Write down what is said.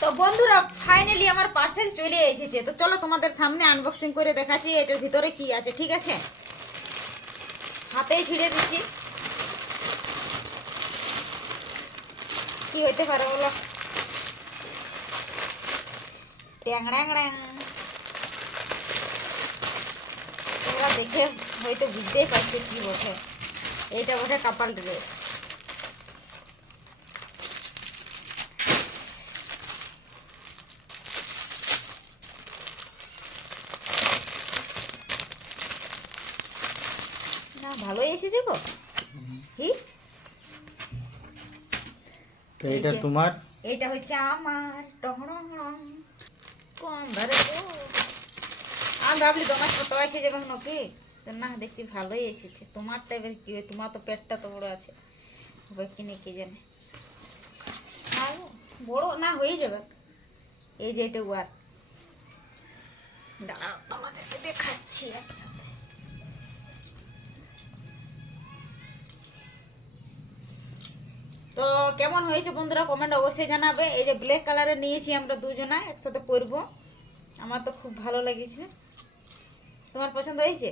তো বন্ধুরা ফাইনালি আমার পার্সেল চলে এসেছে। তো চলো তোমাদের সামনে আনবক্সিং করে দেখাচ্ছি এটার ভিতরে কি আছে। ঠিক আছে, হাতেই ছিঁড়ে দিচ্ছি। কি হইতে পারে বলো? ট্যাংড়্যাং ট্যাং। তোমরা দেখে হয়তো বুঝতেই পারছো কি বসে। এইটা বসে কাপাল ড্রেস। না ভালোই এসেছে গো। কি তো এটা তোমার, এইটা হচ্ছে আমার টংরং কোন ধরে গো। আমি ভাবলি তোমার ছোট আছে যেমন নাকি, তো না দেখছি ভালোই এসেছে। তোমার টাইপের কি হয়, তোমার তো পেটটা তো বড় আছে, হবে কিনে কে জানে। ভালো বড় না হয়ে যাবে। এই যে এটা ওয়ার, দাঁড়াও তোমাদেরকে দেখাচ্ছি একসাথে। তো কেমন হয়েছে বন্ধুরা কমেন্ট অবশ্যই জানাবে। এই যে ব্ল্যাক কালারের নিয়েছি আমরা দুজনা একসাথে পরবো। আমার তো খুব ভালো লেগেছে। তোমার পছন্দ হয়েছে?